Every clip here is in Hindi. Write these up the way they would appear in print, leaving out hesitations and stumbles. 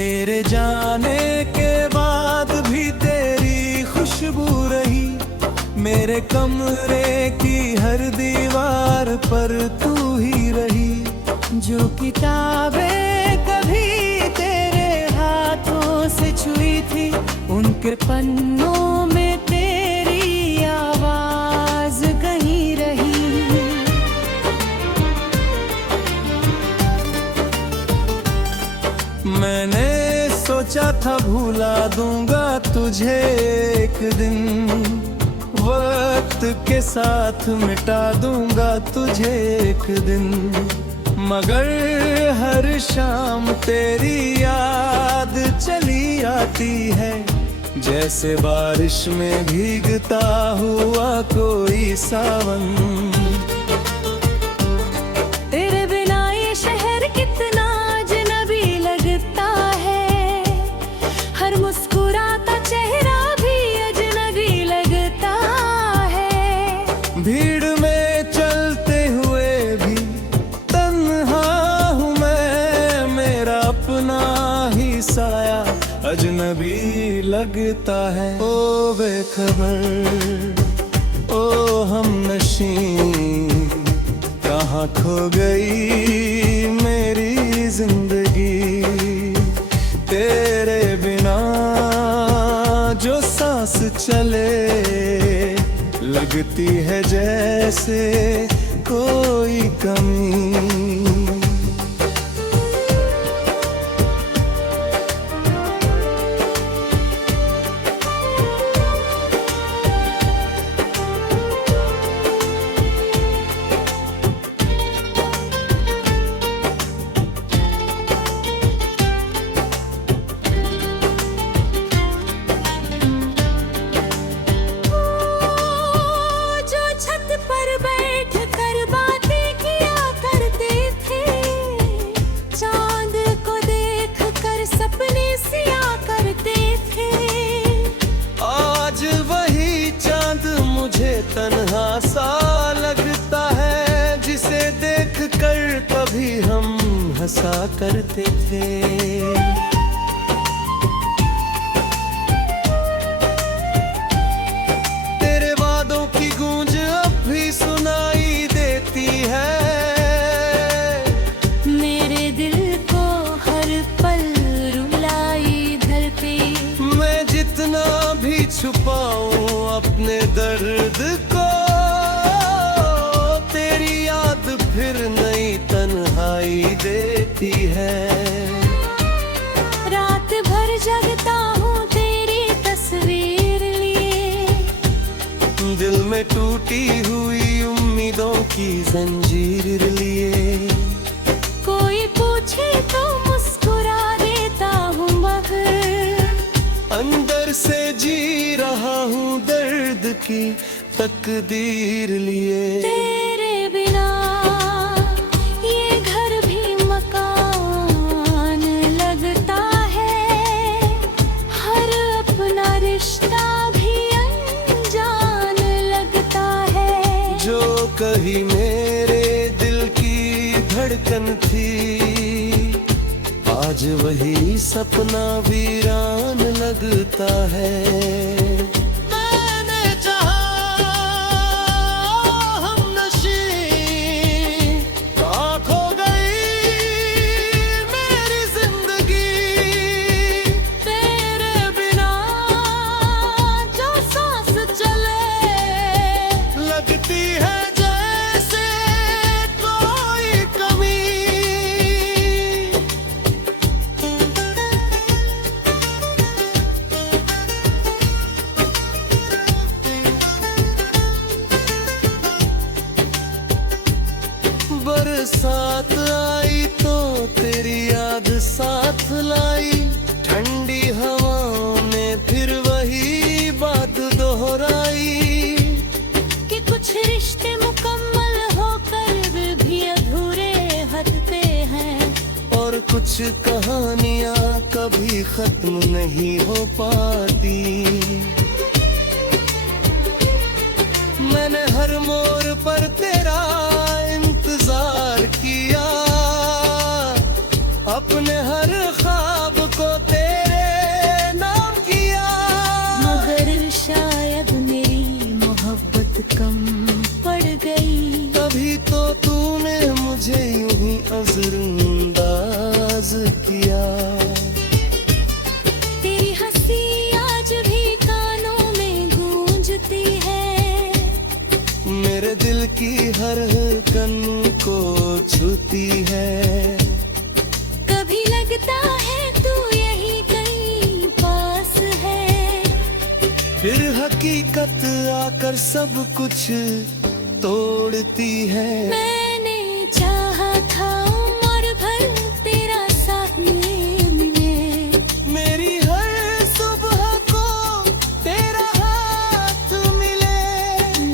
तेरे जाने के बाद भी तेरी खुशबू रही, मेरे कमरे की हर दीवार पर तू ही रही। जो किताबें कभी तेरे हाथों से छुई थी, उनके पन्नों में तेरी आवाज कहीं रही। मैंने सोचा था भूला दूंगा तुझे एक दिन, वक्त के साथ मिटा दूंगा तुझे एक दिन, मगर हर शाम तेरी याद चली आती है, जैसे बारिश में भीगता हुआ कोई सावन। तेरे बिना ये शहर कितना अजनबी लगता है, हर मुस्कुराता चेहरा भी अजनबी लगता है। भीड़ में चलते हुए भी तन्हा हूँ मैं, मेरा अपना ही साया अजनबी लगता है। ओ बेखबर, ओ हमनशी, कहाँ खो गई मेरी जिंदगी। तेरे बिना जो सांस चले, लगती है जैसे कोई कमी। तन्हा सा लगता है, जिसे देख कर कभी हम हंसा करते थे। तेरे वादों की गूंज अब भी सुनाई देती है, मेरे दिल को हर पल रुलाई धरती। मैं जितना भी छुपाऊं अपने दर्द को, तेरी याद फिर नई तन्हाई देती है। रात भर जगता हूँ तेरी तस्वीर लिए, दिल में टूटी हुई उम्मीदों की जंजीर लिए। कोई पूछे तो मुस्कुरा देता हूँ, मगर अंदर से जी रहा हूँ दर्द की तकदीर लिए। तेरे बिना ये घर भी मकान लगता है, हर अपना रिश्ता भी अनजान लगता है। जो कहीं मेरे दिल की धड़कन थी, आज वही सपना वीरान लगता है। मैंने चाहा हमनशी, कहाँ खो गई मेरी जिंदगी। तेरे बिना जो सांस चले, लगती है जैसे कोई कमी। बरसात आई तो तेरी याद साथ लाई, ठंडी हवाओं ने फिर वही बात दोहराई कि कुछ रिश्ते मुकम्मल होकर भी अधूरे हटते हैं, और कुछ कहानियां कभी खत्म नहीं हो पाती। मैंने हर मोड़ पर तेरा इंतजार किया, अपने हर ख्वाब को तोड़ती है। कभी लगता है तू यही कहीं पास है, फिर हकीकत आकर सब कुछ तोड़ती है। मैंने चाहा था उम्र भर तेरा साथ मिले, मेरी हर सुबह को तेरा हाथ मिले,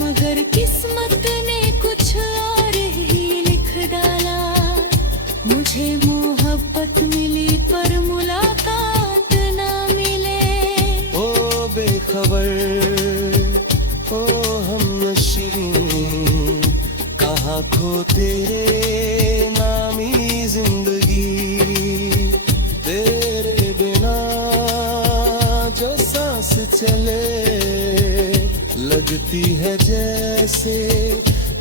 मगर किस्मत ने कुछ और ही लिख डाला। मुझे मोहब्बत मिली पर मुलाकात ना मिले। ओ बेखबर ओ हमनशी, कहाँ खो तेरे नामी जिंदगी। तेरे बिना जो सांस चले, लगती है जैसे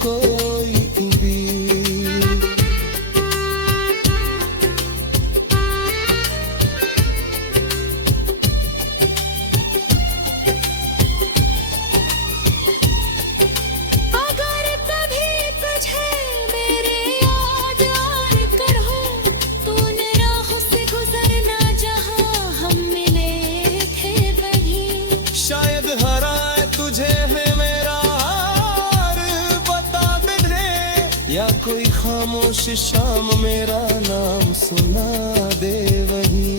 कोई भी। अगर कभी तुझे मेरे याद आकर हो, तूने राहों से गुजरना जहाँ हम मिले थे वहीं। शायद हराए तुझे है मेरा हार बता दे, या कोई खामोश शाम मेरा नाम सुना दे वहीं।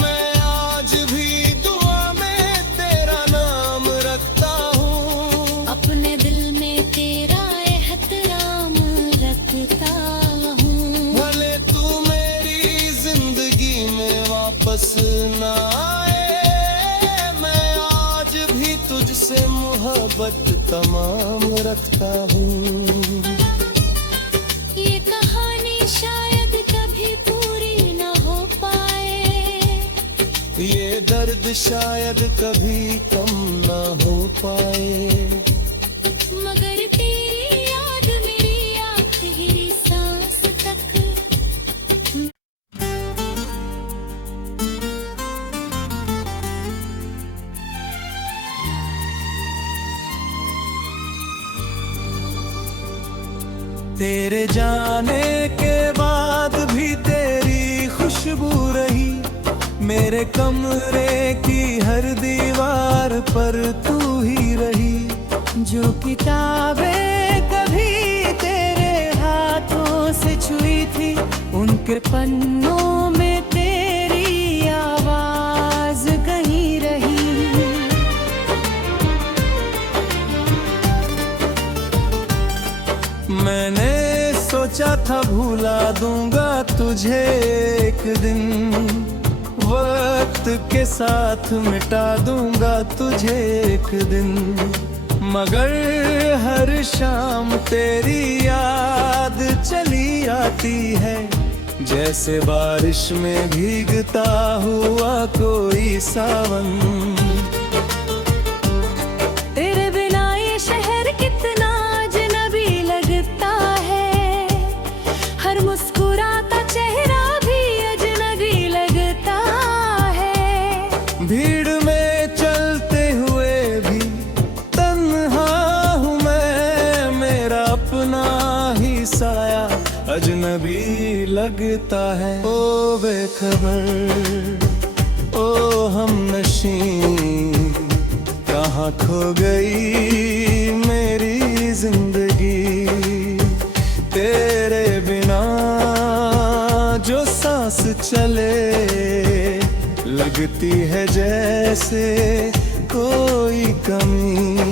मैं आज भी दुआ में तेरा नाम रखता हूँ, अपने दिल में तेरा एहतराम रखता हूँ। भले तू मेरी जिंदगी में वापस ना आए, मैं आज भी तुझसे मोहब्बत तमाम रखता हूँ। ये कहानी शायद कभी पूरी न हो पाए, ये दर्द शायद कभी कम ना हो पाए, मगर तेरी याद मेरी आखिरी सांस तक। तेरे जाने के बाद भी तेरी खुशबू रही, मेरे कमरे की हर दीवार पर तू ही रही। जो किताबें कभी तेरे हाथों से छुई थी, उनके पन्नों में तेरी आवाज कहीं रही। मैंने सोचा था भूला दूंगा तुझे एक दिन, वक्त के साथ मिटा दूंगा तुझे एक दिन, मगर हर शाम तेरी याद चली आती है, जैसे बारिश में भीगता हुआ कोई सावन। तेरे बिना ये शहर कितना अजनबी लगता है, हर मुस्कुराता चेहरा भी अजनबी लगता है। भीड़ में चलते हुए भी तन्हा हूँ मैं, मेरा अपना ही साया अजनबी लगता है। ओ बेखबर ओ हमनशी, कहाँ खो गई मेरी जिंदगी। तेरे बिना जो सांस चले, लगती है जैसे कोई कमी।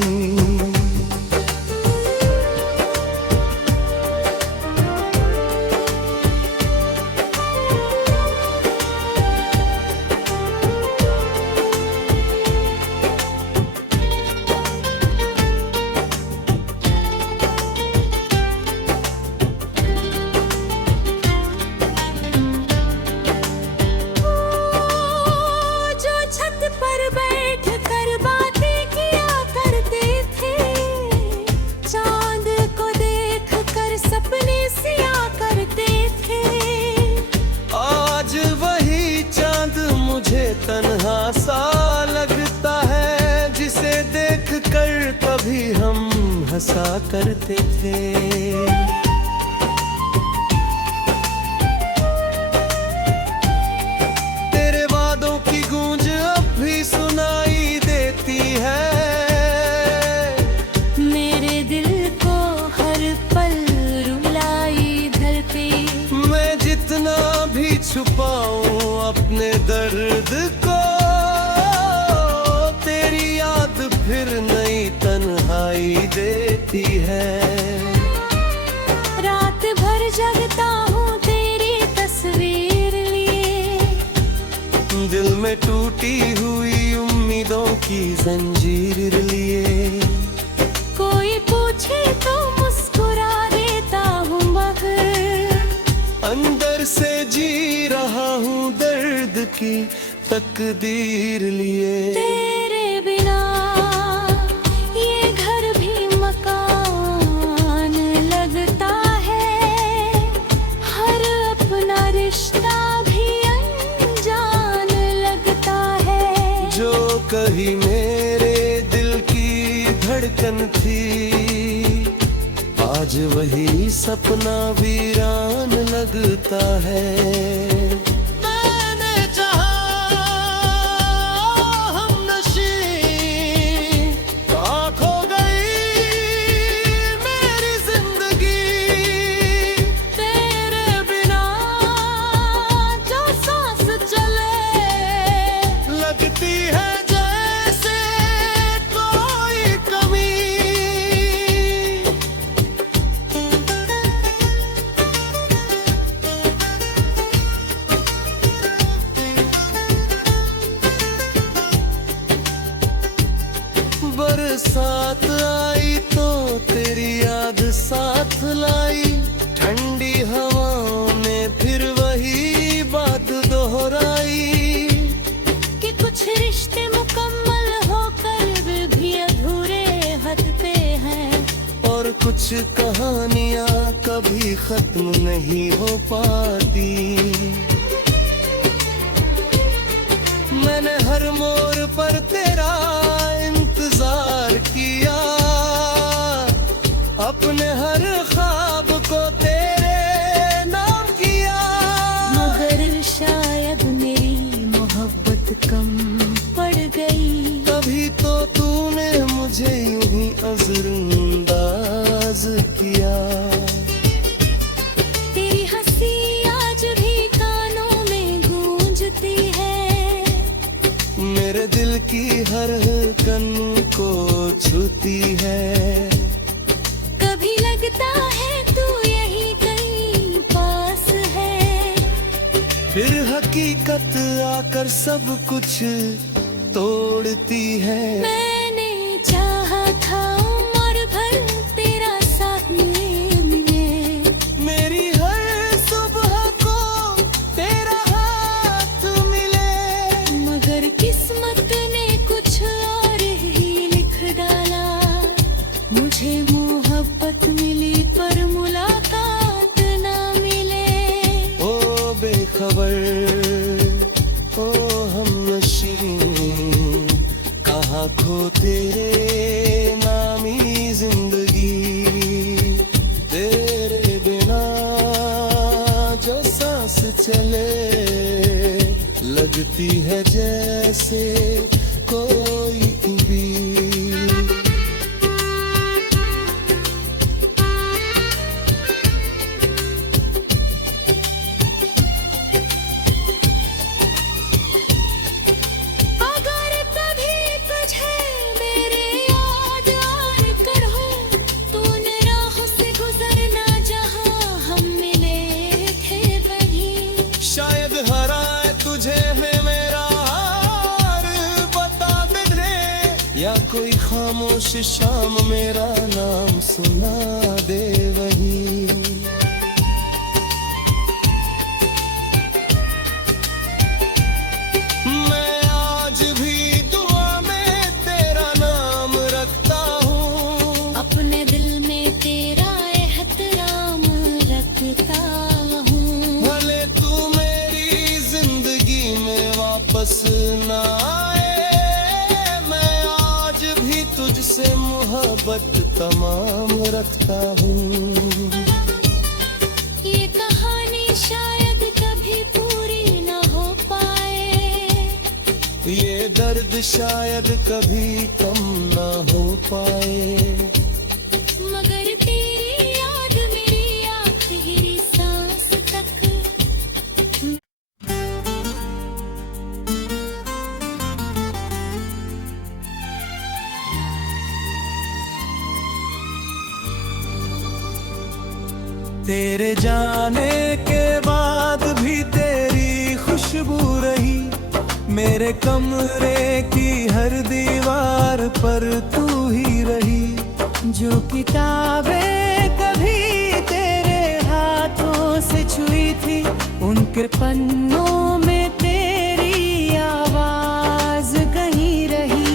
जो छत पर बैठ कर बातें किया करते थे, करते थे। तेरे वादों की गूंज अब भी सुनाई देती है। मेरे दिल को हर पल रुलाई धरती। मैं जितना भी छुपाऊं अपने दर्द को, तेरी याद फिर नई तन्हाई देती है। रात भर जगता हूँ तेरी तस्वीर लिए। दिल में टूटी हुई उम्मीदों की जंजीर लिए। कोई पूछे तो मुस्कुरा देता हूँ मगर अंदर से जी रहा हूँ दर्द की तकदीर लिए। तेरे बिना ये घर भी मकान लगता है। हर अपना रिश्ता भी अनजान लगता है। जो कहीं मेरे दिल की धड़कन थी, आज वही सपना वीरान लगता है। मैंने चाहा हमनशी, कहाँ खो गई मेरी जिंदगी। तेरे बिना जो सांस चले लगती है जैसे कोई कमी। बरसात आई तो तेरी याद साथ लाई। ठंडी हवाओं ने फिर वही बात दोहराई कि कुछ रिश्ते मुकम्मल होकर भी अधूरे हद पे हैं। और कुछ कहानियां कभी खत्म नहीं हो पाती। मैंने हर मोड़ पर तेरा इंतजार किया, अपने हर ख्वाब को तेरे नाम किया। मगर शायद मेरी मोहब्बत कम पड़ गई। तभी तो तूने मुझे यूं ही नजरअंदाज किया। तेरी हंसी आज भी कानों में गूंजती है। मेरे दिल की हर कन को छूती है। कभी लगता है तू यहीं कहीं पास है। फिर हकीकत आकर सब कुछ तोड़ती है। मैंने चाहा था उम्र भर तेरा साथ मिले। मेरी हर सुबह को तेरा हाथ मिले। मगर किस्मत ने कुछ और ही लिख डाला। मुझे मोहब्बत मिली पर मुलाकात ना मिले। ओ बेखबर, ओ हमनशी, कहाँ खो तेरे नामी जिंदगी। तेरे बिना जो सांस चले लगती है जैसे कोई भी। अगर कभी तुझे मेरे याद आकर हो, तूने राहों से गुजरना जहाँ हम मिले थे वहीं। शायद हराए तुझे है मेरा हार बता दे, या कोई खामोश शाम मेरा नाम सुना दे वहीं। मैं आज भी दुआ में तेरा नाम रखता हूँ। अपने दिल में तेरा एहतराम रखता हूँ। भले तू मेरी जिंदगी में वापस ना आए, मैं आज भी तुझसे मोहब्बत तमाम रखता हूँ। ये कहानी शायद कभी पूरी न हो पाए, ये दर्द शायद कभी कम ना हो पाए, मगर तेरी याद मेरी आखिरी सांस तक। तेरे जाने के बाद भी तेरी खुशबू रही, मेरे कमरे की हर दीवार पर तू ही रही। जो किताबें कभी तेरे हाथों से छुई थी, उनके पन्नों में तेरी आवाज कहीं रही।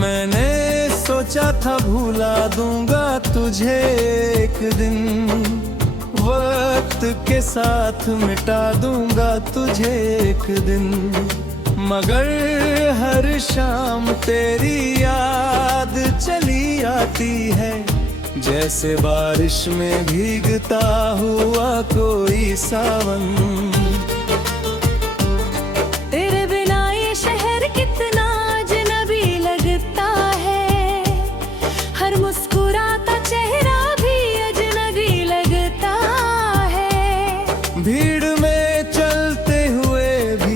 मैंने सोचा था भूला दूंगा तुझे एक दिन, वक्त के साथ मिटा दूंगा तुझे एक दिन, मगर हर शाम तेरी याद चली आती है, जैसे बारिश में भीगता हुआ कोई सावन। तेरे बिना ये शहर कितना अजनबी लगता है, हर मुस्कुराता चेहरा भी अजनबी लगता है। भीड़ में चलते हुए भी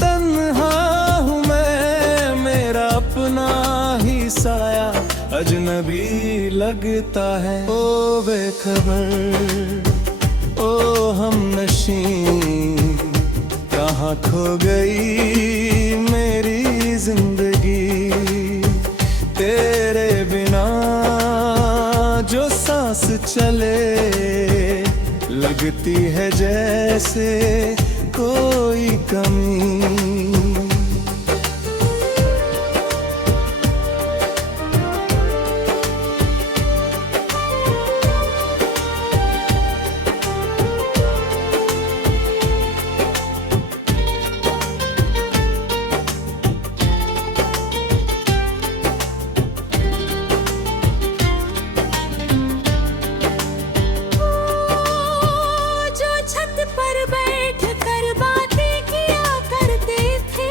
तन्हा हूँ मैं, मेरा अपना ही साया अजनबी लगता है। ओ बेखबर, ओ हमनशी, कहाँ खो गई मेरी जिंदगी। तेरे बिना जो सांस चले, लगती है जैसे कोई कमी। जो छत पर बैठ कर बातें किया करते थे,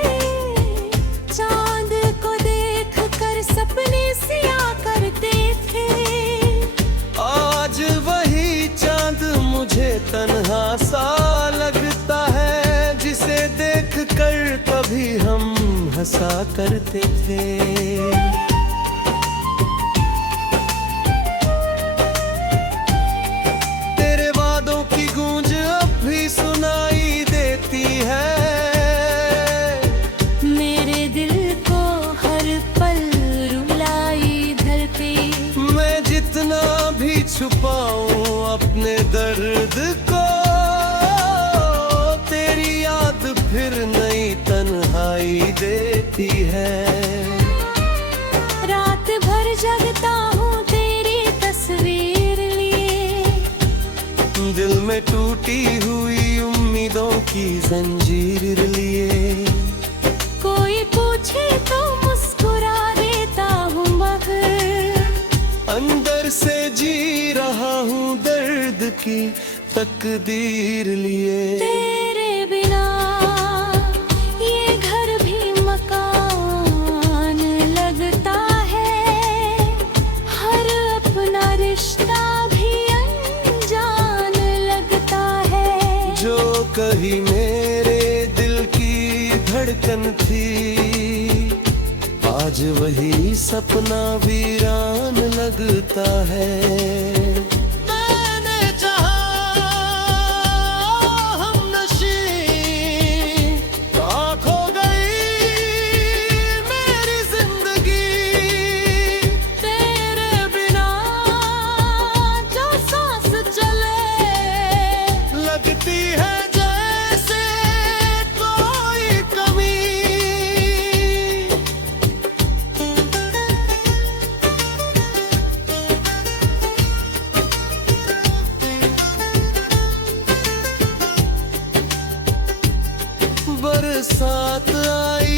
चांद को देख कर सपने सिया करते थे। आज वही चांद मुझे तन्हा सा लगता है, जिसे देख कर कभी हम हंसा करते थे। तेरे वादों की गूंज अब भी सुनाई देती है, मेरे दिल को हर पल रुलाई धरती। मैं जितना भी छुपाऊं अपने दर्द को, तेरी याद फिर नई तन्हाई देती है। रात भर जगता हूँ तेरी तस्वीर लिए, दिल में टूटी हुई उम्मीदों की जंजीर लिए। कोई पूछे तो मुस्कुरा देता हूँ, मगर अंदर से जी रहा हूँ दर्द की तकदीर लिए। तेरे बिना ये घर भी मकान लगता है, हर अपना रिश्ता भी अनजान लगता है। जो कहीं मेरे दिल की धड़कन थी, आज वही सपना वीरान लगता है। मैंने चाहा हमनशी, कहाँ खो गई मेरी जिंदगी। तेरे बिना जो सांस चले, लगती है जैसे कोई कमी। बरसात आई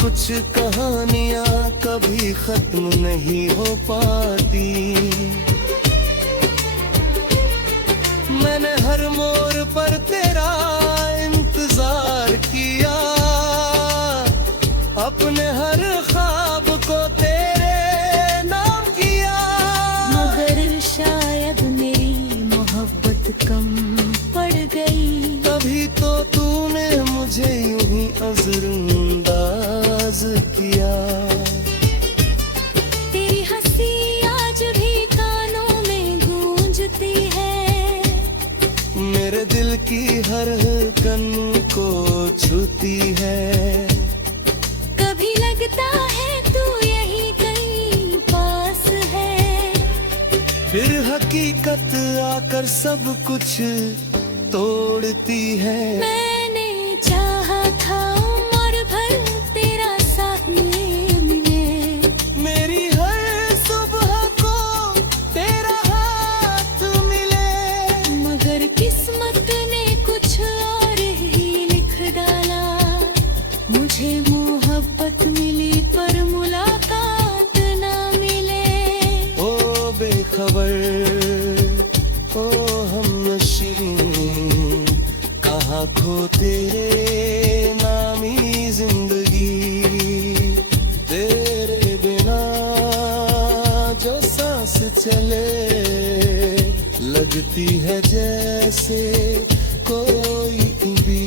कुछ कहानियां कभी खत्म नहीं हो पाती। मैंने हर मोड़ पर तेरा इंतजार किया, अपने हर ख्वाब को तेरे नाम किया। मगर शायद मेरी मोहब्बत कम पड़ गई, तभी तो तूने मुझे यूं ही नजरअंदाज किया। तेरी हंसी आज भी कानों में गूंजती है, मेरे दिल की हर कन को छूती है। कभी लगता है तू यहीं कहीं पास है, फिर हकीकत आकर सब कुछ तोड़ती है। मैंने चाहा था उम्र भर तेरा साथ मिले, मेरी हर सुबह को तेरा हाथ मिले। मगर किस्मत ने कुछ और ही लिख डाला। मुझे मोहब्बत मिली पर मुलाकात ना मिले। ओ बेखबर, ओ हमनशी, कहाँ खो तेरे नामी जिंदगी। तेरे बिना जो सांस चले, लगती है जैसे कोई भी।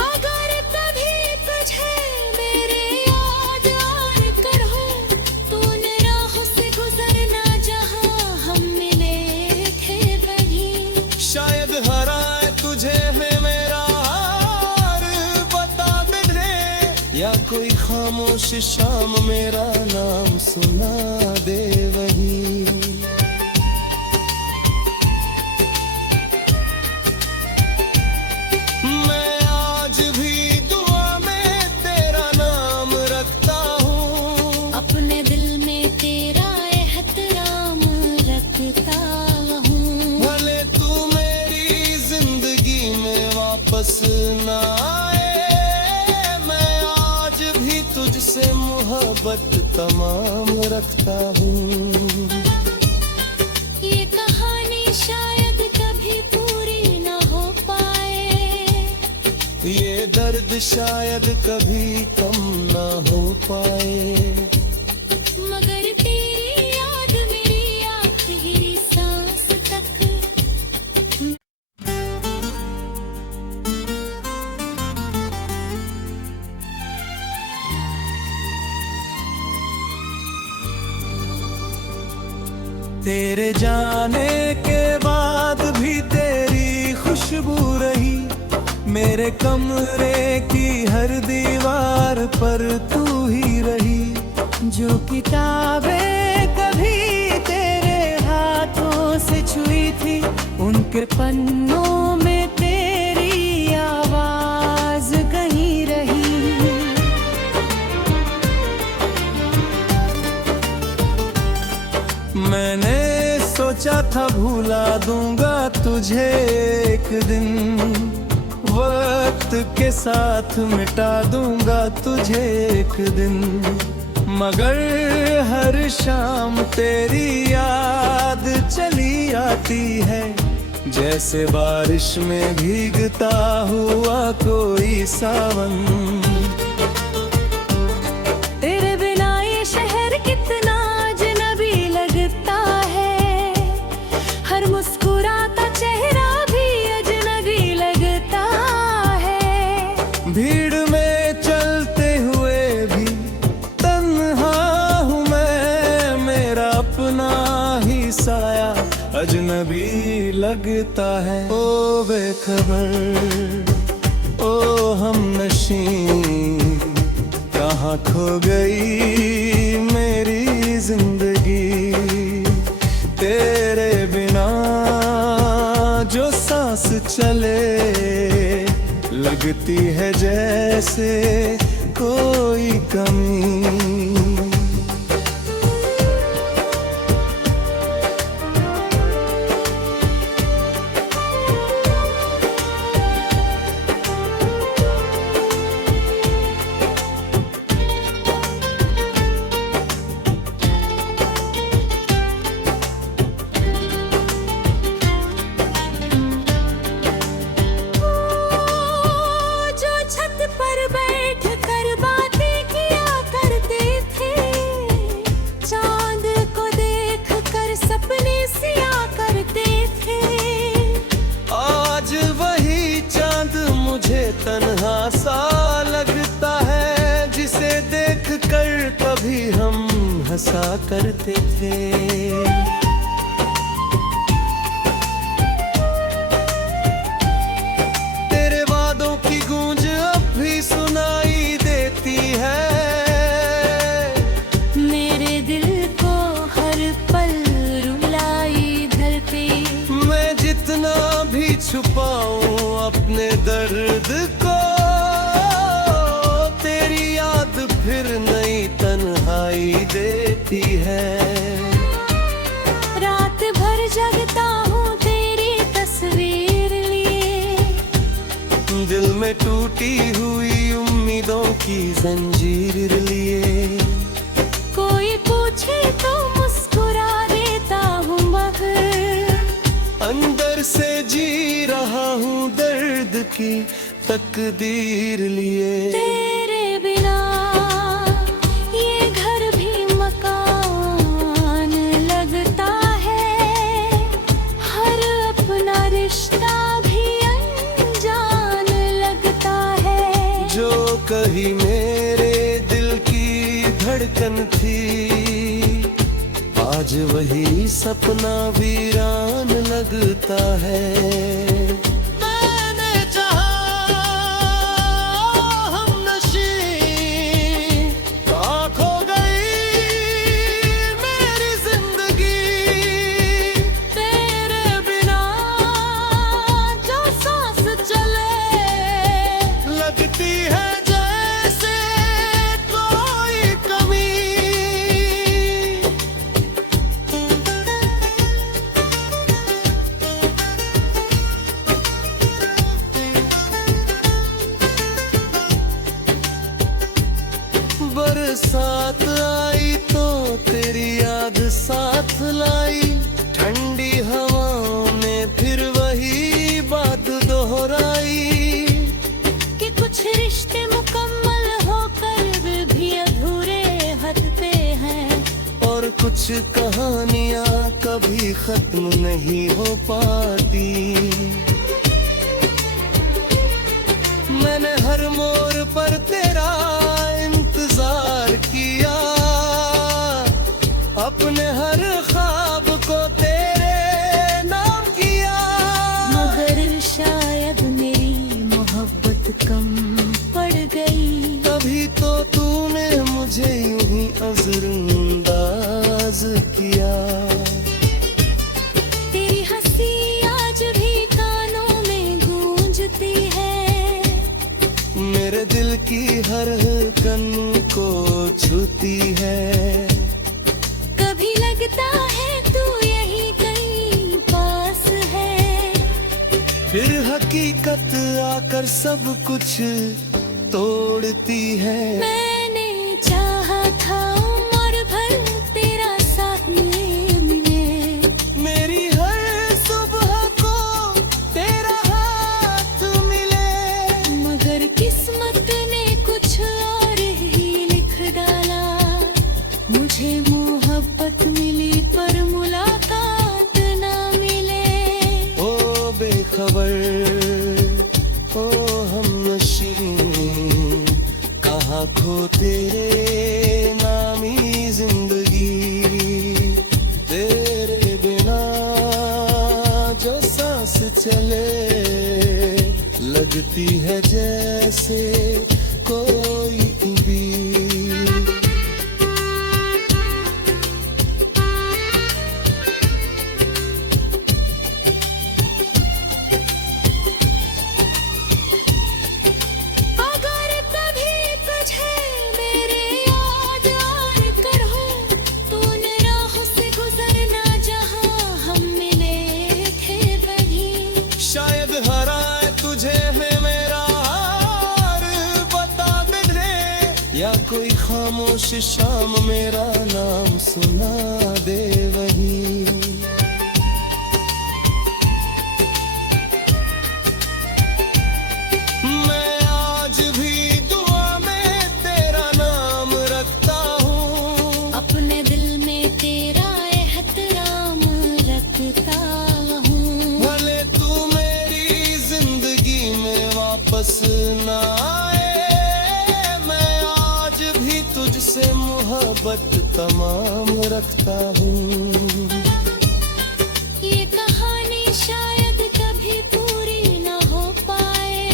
अगर कभी तुझे मेरे याद आकर हो, तूने राहों से गुजरना जहाँ हम मिले थे वहीं। शायद हराए तुझे है मेरा हार बता दे, या कोई खामोश शाम मेरा नाम सुना दे वहीं। मैं आज भी दुआ में तेरा नाम रखता हूँ, अपने दिल में तेरा एहतराम रखता हूँ। भले तू मेरी जिंदगी में वापस न आए, मैं आज भी तुझसे मोहब्बत तमाम रखता हूँ। ये कहानी शायद कभी पूरी न हो पाए, ये दर्द शायद कभी कम न हो पाए। मगर तेरी याद मेरी आखिरी सांस तक। तेरे जाने के बाद भी तेरी खुशबू रही, मेरे कमरे की हर दीवार पर तू ही रही। जो किताबें कभी तेरे हाथों से छुई थी, उनके पन्नों में तेरी आवाज कहीं रही। मैंने सोचा था भूला दूंगा तुझे एक दिन, वक्त के साथ मिटा दूंगा तुझे एक दिन। मगर हर शाम तेरी याद चली आती है, जैसे बारिश में भीगता हुआ कोई सावन। तेरे बिना ये शहर कितना अजनबी लगता है, हर मुस्कुराता चेहरा भी अजनबी लगता है। भीड़ में चलते हुए भी तन्हा हूँ मैं, मेरा अपना ही साया अजनबी लगता है। ओ बेखबर, ओ हमनशी, कहाँ खो गई मेरी जिंदगी। तेरे बिना जो सांस चले, लगती है जैसे कोई कमी। हंसा करते थे। तेरे वादों की गूंज अब भी सुनाई देती है। मेरे दिल को हर पल रुलाई धरती। मैं जितना भी छुपाऊं अपने दर्द को, तेरी याद फिर नई तन्हाई देती है। रात भर जगता हूँ तेरी तस्वीर लिए। दिल में टूटी हुई उम्मीदों की जंजीर लिए। कोई पूछे तो मुस्कुरा देता हूँ मगर अंदर से जी रहा हूँ दर्द की तकदीर लिए। तेरे बिना ये घर भी मकान लगता है। हर अपना रिश्ता भी अनजान लगता है। जो कहीं मेरे दिल की धड़कन थी, आज वही सपना वीरान लगता है। मैंने चाहा हमनशी, कहाँ खो गई मेरी जिंदगी। तेरे बिना जो सांस चले लगती है जैसे कोई कमी। बरसात आई तो तेरी याद साथ लाई। ठंडी हवाओं ने फिर वही बात दोहराई कि कुछ रिश्ते मुकम्मल होकर भी अधूरे हटते हैं। और कुछ कहानियां कभी खत्म नहीं हो पाती। मैंने हर मोड़ पर तेरा इंतजार किया, अपने हर ख्वाब को तेरे नाम किया। मगर शायद मेरी मोहब्बत कम पड़ गई। तभी तो तूने मुझे यूं ही नजरअंदाज किया। तेरी हंसी आज भी कानों में गूंजती है। मेरे दिल की हर कन को छूती है। कभी लगता है तू यहीं कहीं पास है। फिर हकीकत आकर सब कुछ तोड़ती है। मैंने चाहा था उम्र भर तेरा साथ मिले। मेरी हर सुबह को तेरा हाथ मिले। मगर किस्मत ने कुछ और ही लिख डाला। मुझे मोहब्बत मिली पर मुलाकात ना मिले। ओ बेखबर, ओ हमनशी, कहाँ खो तेरे नामी जिंदगी। तेरे बिना जो सांस चले लगती है जैसे कोई भी। अगर कभी तुझे मेरे याद आकर हो, तूने राहों से गुजरना जहाँ हम मिले थे वहीं। शायद हराए तुझे है मेरा हार बता दे, या कोई खामोश शाम मेरा नाम सुना दे वहीं। मैं आज भी दुआ में तेरा नाम रखता हूँ। अपने दिल में तेरा एहतराम रखता हूँ। भले तू मेरी जिंदगी में वापस ना आए, मैं आज भी तुझसे मोहब्बत तमाम रखता हूँ। ये कहानी शायद कभी पूरी न हो पाए,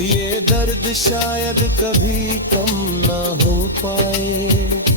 ये दर्द शायद कभी कम ना हो पाए।